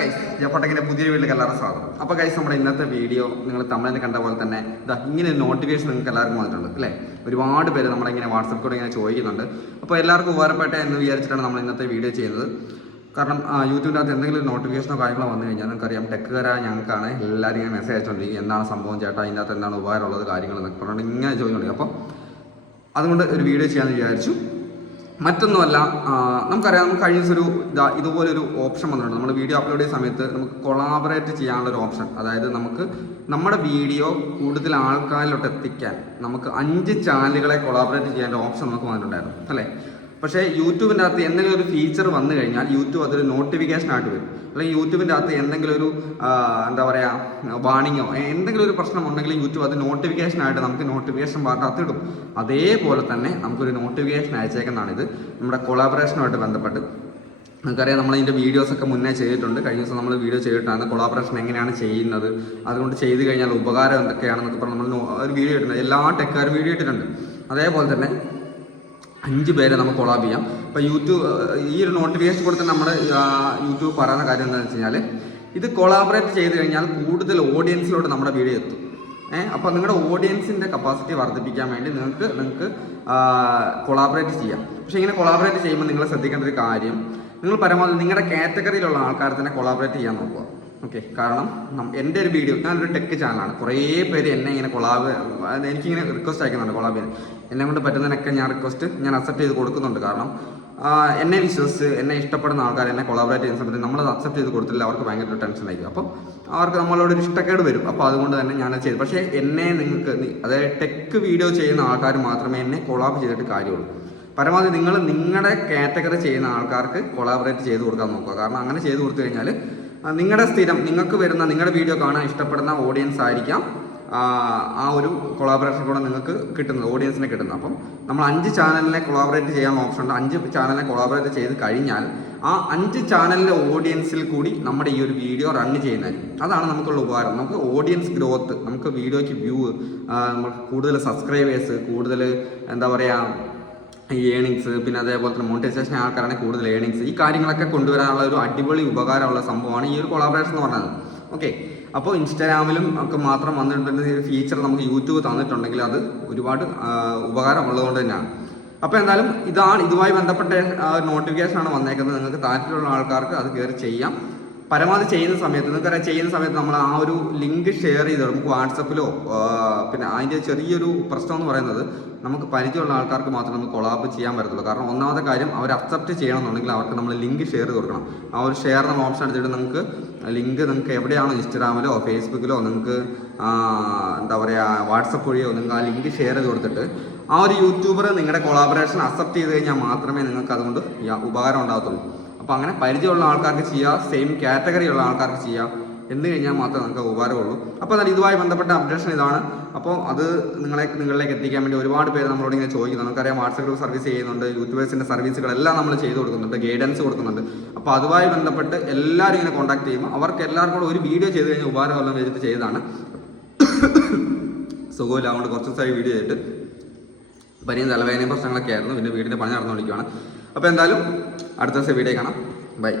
Guys ജപ്പോട്ടക്കിന്റെ പുതിയ വീട്ടിലേക്ക് എല്ലാവർക്കും സ്വാഗതം. അപ്പോൾ ഗൈസ് നമ്മുടെ ഇന്നത്തെ വീഡിയോ നിങ്ങൾ തമിഴിൽ കണ്ട പോലെ തന്നെ ഇതാ ഇങ്ങനെ നോട്ടിഫിക്കേഷൻ നിങ്ങൾക്ക് എല്ലാവർക്കും വന്നിട്ടുണ്ട് അല്ലേ? ഒരുപാട് പേര് നമ്മളിങ്ങനെ വാട്സപ്പ് കൂടെ ഇങ്ങനെ ചോദിക്കുന്നുണ്ട്. അപ്പോൾ എല്ലാവർക്കും ഉപകാരപ്പെട്ട എന്ന് വിചാരിച്ചിട്ടാണ് നമ്മൾ ഇന്നത്തെ വീഡിയോ ചെയ്യുന്നത്. കാരണം യൂട്യൂബിന്റെ അകത്ത് എന്തെങ്കിലും നോട്ടിഫിക്കേഷനോ കാര്യങ്ങളോ വന്നു കഴിഞ്ഞാൽ നിങ്ങൾക്കറിയാം ടെക്കുകാരായ ഞങ്ങൾക്കാണ് എല്ലാവരും ഇങ്ങനെ മെസ്സേജ് അയച്ചുകൊണ്ടിരിക്കും എന്താണ് സംഭവം ചേട്ടാ? അതിന്റെ അകത്ത് എന്താണ് ഉപകാരമുള്ളത്? കാര്യങ്ങൾ എന്നൊക്കെ പറഞ്ഞുകൊണ്ട് ഇങ്ങനെ ചോദിച്ചുകൊണ്ടിരിക്കും അപ്പോൾ അതുകൊണ്ട് ഒരു വീഡിയോ ചെയ്യാമെന്ന് വിചാരിച്ചു. മറ്റൊന്നുമല്ല നമുക്കറിയാം നമുക്ക് കഴിഞ്ഞ ദിവസം ഒരു ഇതാ ഇതുപോലൊരു ഓപ്ഷൻ വന്നിട്ടുണ്ട്. നമ്മൾ വീഡിയോ അപ്ലോഡ് ചെയ്യുന്ന സമയത്ത് നമുക്ക് കൊളാബറേറ്റ് ചെയ്യാനുള്ള ഒരു ഓപ്ഷൻ അതായത് നമുക്ക് നമ്മുടെ വീഡിയോ കൂടുതൽ ആൾക്കാരിലോട്ട് എത്തിക്കാൻ നമുക്ക് അഞ്ച് ചാനലുകളെ കൊളാബറേറ്റ് ചെയ്യാനുള്ള ഓപ്ഷൻ നമുക്ക് വന്നിട്ടുണ്ടായിരുന്നു. അല്ലേ? പക്ഷേ യൂട്യൂബിന്റെ അകത്ത് എന്തെങ്കിലും ഒരു ഫീച്ചർ വന്നു കഴിഞ്ഞാൽ യൂട്യൂബ് അതൊരു നോട്ടിഫിക്കേഷൻ ആയിട്ട് വരും. അല്ലെങ്കിൽ യൂട്യൂബിന്റെ അകത്ത് എന്തെങ്കിലും ഒരു എന്താ പറയുക വാണിങ്ങോ എന്തെങ്കിലും ഒരു പ്രശ്നം ഉണ്ടെങ്കിൽ യൂട്യൂബ് അത് നോട്ടിഫിക്കേഷൻ ആയിട്ട് നമുക്ക് നോട്ടിഫിക്കേഷൻ ഭാഗത്ത് ഇടും അതേപോലെ തന്നെ നമുക്കൊരു നോട്ടിഫിക്കേഷൻ അയച്ചേക്കുന്നതാണ് ഇത് നമ്മുടെ കൊളാബറേഷനുമായിട്ട് ബന്ധപ്പെട്ട്. നമുക്കറിയാം നമ്മൾ ഇതിന്റെ വീഡിയോസൊക്കെ മുന്നേ ചെയ്തിട്ടുണ്ട്. കഴിഞ്ഞ ദിവസം നമ്മൾ വീഡിയോ ചെയ്തിട്ടാണ് കൊളാബറേഷൻ എങ്ങനെയാണ് ചെയ്യുന്നത്. അതുകൊണ്ട് ചെയ്ത് കഴിഞ്ഞാൽ ഉപകാരം എന്തൊക്കെയാണെന്നൊക്കെ പറഞ്ഞ് നമ്മൾ ഒരു വീഡിയോ ഇട്ടിട്ടുണ്ട്. എല്ലാ ടെക്കാരും വീഡിയോ ഇട്ടിട്ടുണ്ട്. അതേപോലെ തന്നെ അഞ്ച് പേരെ നമുക്ക് കൊളാബ് ചെയ്യാം. അപ്പോൾ യൂട്യൂബ് ഈ ഒരു നോട്ടിഫിക്കേഷൻ കൊടുത്ത് നമ്മൾ യൂട്യൂബ് പറയുന്ന കാര്യം എന്താണെന്ന് വെച്ച് കഴിഞ്ഞാൽ ഇത് കൊളാബറേറ്റ് ചെയ്ത് കഴിഞ്ഞാൽ കൂടുതൽ ഓഡിയൻസിലോട്ട് നമ്മുടെ വീഡിയോ എത്തും. ഏഹ് അപ്പോൾ നിങ്ങളുടെ ഓഡിയൻസിന്റെ കപ്പാസിറ്റി വർദ്ധിപ്പിക്കാൻ വേണ്ടി നിങ്ങൾക്ക് നിങ്ങൾക്ക് കൊളാബറേറ്റ് ചെയ്യാം. പക്ഷേ ഇങ്ങനെ കൊളാബറേറ്റ് ചെയ്യുമ്പോൾ നിങ്ങൾ ശ്രദ്ധിക്കേണ്ട ഒരു കാര്യം നിങ്ങൾ പരമാവധി നിങ്ങളുടെ കാറ്റഗറിയിലുള്ള ആൾക്കാരെ തന്നെ കൊളാബറേറ്റ് ചെയ്യാൻ നോക്കുക. ഓക്കെ കാരണം എന്റെ ഒരു വീഡിയോ ഞാനൊരു ടെക് ചാനലാണ് കുറേ പേര് എന്നെ ഇങ്ങനെ കൊളാബ് അത് എനിക്കിങ്ങനെ റിക്വസ്റ്റ് അയക്കുന്നുണ്ട് കൊളാബ് ചെയ്യാൻ എന്നെ കൊണ്ട് പറ്റുന്നതിനൊക്കെ ഞാൻ റിക്വസ്റ്റ് ഞാൻ അക്സെപ്റ്റ് ചെയ്ത് കൊടുക്കുന്നുണ്ട്. കാരണം എന്നെ വിശ്വസിച്ച് എന്നെ ഇഷ്ടപ്പെടുന്ന ആൾക്കാർ എന്നെ കൊളാബറേറ്റ് ചെയ്യുന്ന സമയത്ത് നമ്മളത് അക്സെപ്റ്റ് ചെയ്ത് കൊടുത്തില്ല. അവർക്ക് ഭയങ്കര ടെൻഷൻ ആയിരിക്കും. അപ്പോൾ അവർക്ക് നമ്മളോട് ഒരു ഇഷ്ടക്കേട് വരും. അപ്പോൾ അതുകൊണ്ട് തന്നെ ഞാൻ ഞാനത് ചെയ്തു. പക്ഷേ എന്നെ നിങ്ങൾക്ക് അതായത് ടെക് വീഡിയോ ചെയ്യുന്ന ആൾക്കാർ മാത്രമേ എന്നെ കൊളാബ് ചെയ്തിട്ട് കാര്യമുള്ളൂ. പരമാവധി നിങ്ങൾ നിങ്ങളുടെ കാറ്റഗറി ചെയ്യുന്ന ആൾക്കാർക്ക് കൊളാബറേറ്റ് ചെയ്ത് കൊടുക്കാൻ നോക്കുക. കാരണം അങ്ങനെ ചെയ്ത് കൊടുത്തു കഴിഞ്ഞാൽ നിങ്ങളുടെ സ്ഥിരം നിങ്ങൾക്ക് വരുന്ന നിങ്ങളുടെ വീഡിയോ കാണാൻ ഇഷ്ടപ്പെടുന്ന ഓഡിയൻസ് ആയിരിക്കാം. ആ, ഒരു കൊളാബറേഷൻ കൂടെ നിങ്ങൾക്ക് കിട്ടുന്നത് ഓഡിയൻസിന് കിട്ടുന്നത്. അപ്പം നമ്മൾ അഞ്ച് ചാനലിനെ കൊളാബറേറ്റ് ചെയ്യാൻ ഓപ്ഷൻ ഉണ്ട്. അഞ്ച് ചാനലിനെ കൊളാബറേറ്റ് ചെയ്ത് കഴിഞ്ഞാൽ ആ അഞ്ച് ചാനലിലെ ഓഡിയൻസിൽ കൂടി നമ്മുടെ ഈ ഒരു വീഡിയോ റൺ ചെയ്യുന്നതായിരിക്കും. അതാണ് നമുക്കുള്ള ഉപകാരം. നമുക്ക് ഓഡിയൻസ് ഗ്രോത്ത് നമുക്ക് വീഡിയോയ്ക്ക് വ്യൂ നമുക്ക് കൂടുതൽ സബ്സ്ക്രൈബേഴ്സ് കൂടുതൽ എന്താ പറയുക ഈ ഏണിങ്സ് പിന്നെ അതേപോലെ തന്നെ മോണിറ്റൈസേഷൻ ആൾക്കാരാണ് കൂടുതൽ ഏണിങ്സ് ഈ കാര്യങ്ങളൊക്കെ കൊണ്ടുവരാനുള്ള ഒരു അടിപൊളി ഉപകാരമുള്ള സംഭവമാണ് ഈ ഒരു കൊളാബറേഷൻ എന്ന് പറയുന്നത് ഓക്കെ അപ്പോൾ ഇൻസ്റ്റാഗ്രാമിലും ഒക്കെ മാത്രം വന്നിട്ടുണ്ടെങ്കിൽ ഈ ഫീച്ചർ നമുക്ക് യൂട്യൂബ് തന്നിട്ടുണ്ടെങ്കിൽ അത് ഒരുപാട് ഉപകാരം ഉപകാരമുള്ളതുകൊണ്ട് തന്നെയാണ്. അപ്പോൾ എന്തായാലും ഇതാണ് ഇതുമായി ബന്ധപ്പെട്ട നോട്ടിഫിക്കേഷനാണ് വന്നേക്കുന്നത്. നിങ്ങൾക്ക് താല്പര്യമുള്ള ആൾക്കാർക്ക് അത് കയറി ചെയ്യാം. പരമാവധി ചെയ്യുന്ന സമയത്ത് നിങ്ങൾക്കറിയാം ചെയ്യുന്ന സമയത്ത് നമ്മൾ ആ ഒരു ലിങ്ക് ഷെയർ ചെയ്ത് നമുക്ക് വാട്സപ്പിലോ പിന്നെ അതിന്റെ ചെറിയൊരു പ്രശ്നം എന്ന് പറയുന്നത് നമുക്ക് പരിചയമുള്ള ആൾക്കാർക്ക് മാത്രമേ നമുക്ക് കൊളാബ് ചെയ്യാൻ പറ്റത്തുള്ളൂ. കാരണം ഒന്നാമത്തെ കാര്യം അവർ അക്സെപ്റ്റ് ചെയ്യണമെന്നുണ്ടെങ്കിൽ അവർക്ക് നമ്മൾ ലിങ്ക് ഷെയർ ചെയ്ത് കൊടുക്കണം. ആ ഒരു ഷെയർ എന്ന ഓപ്ഷൻ എടുത്തിട്ട് നിങ്ങൾക്ക് ലിങ്ക് നിങ്ങൾക്ക് എവിടെയാണോ ഇൻസ്റ്റാഗ്രാമിലോ ഫേസ്ബുക്കിലോ നിങ്ങൾക്ക് എന്താ പറയുക വാട്സപ്പ് വഴിയോ നിങ്ങൾക്ക് ആ ലിങ്ക് ഷെയർ ചെയ്ത് കൊടുത്തിട്ട് ആ ഒരു യൂട്യൂബർ നിങ്ങളുടെ കൊളാബറേഷൻ അക്സെപ്റ്റ് ചെയ്ത് കഴിഞ്ഞാൽ മാത്രമേ നിങ്ങൾക്ക് അതുകൊണ്ട് ഉപകാരം ഉണ്ടാകത്തുള്ളൂ. അപ്പോൾ അങ്ങനെ പരിചയമുള്ള ആൾക്കാർക്ക് ചെയ്യാം സെയിം കാറ്റഗറി ഉള്ള ആൾക്കാർക്ക് ചെയ്യാം. എന്ന് കഴിഞ്ഞാൽ മാത്രമേ നമുക്ക് ഉപകാരമുള്ളൂ. അപ്പോൾ എന്നാൽ ഇതുമായി ബന്ധപ്പെട്ട അപ്ഡേഷൻ ഇതാണ്. അപ്പോൾ അത് നിങ്ങളെ നിങ്ങളിലേക്ക് എത്തിക്കാൻ വേണ്ടി ഒരുപാട് പേര് നമ്മളോട് ഇങ്ങനെ ചോദിക്കുന്നു. നമുക്കറിയാം വാട്സപ്പ് ഗ്രൂപ്പ് സർവീസ് ചെയ്യുന്നുണ്ട് യൂട്യൂബേഴ്സിന്റെ സർവീസുകളെല്ലാം നമ്മൾ ചെയ്തു കൊടുക്കുന്നുണ്ട് ഗൈഡൻസ് കൊടുക്കുന്നുണ്ട്. അപ്പോൾ അതുമായി ബന്ധപ്പെട്ട് എല്ലാവരും ഇങ്ങനെ കോൺടാക്ട് ചെയ്യുമ്പോൾ അവർക്ക് എല്ലാവർക്കും കൂടെ ഒരു വീഡിയോ ചെയ്ത് കഴിഞ്ഞാൽ ഉപകാരമെല്ലാം വെച്ചിട്ട് ചെയ്തതാണ്. സുഖമില്ല അതുകൊണ്ട് കുറച്ച് ദിവസമായി വീഡിയോ ചെയ്തിട്ട്. പനിയും തലവേദനയും പ്രശ്നങ്ങളൊക്കെ ആയിരുന്നു. പിന്നെ വീടിന്റെ പണി നടന്നുകൊണ്ടിരിക്കുകയാണ് അപ്പോൾ എന്തായാലും അടുത്ത ദിവസം വീഡിയോ കാണാം. ബൈ.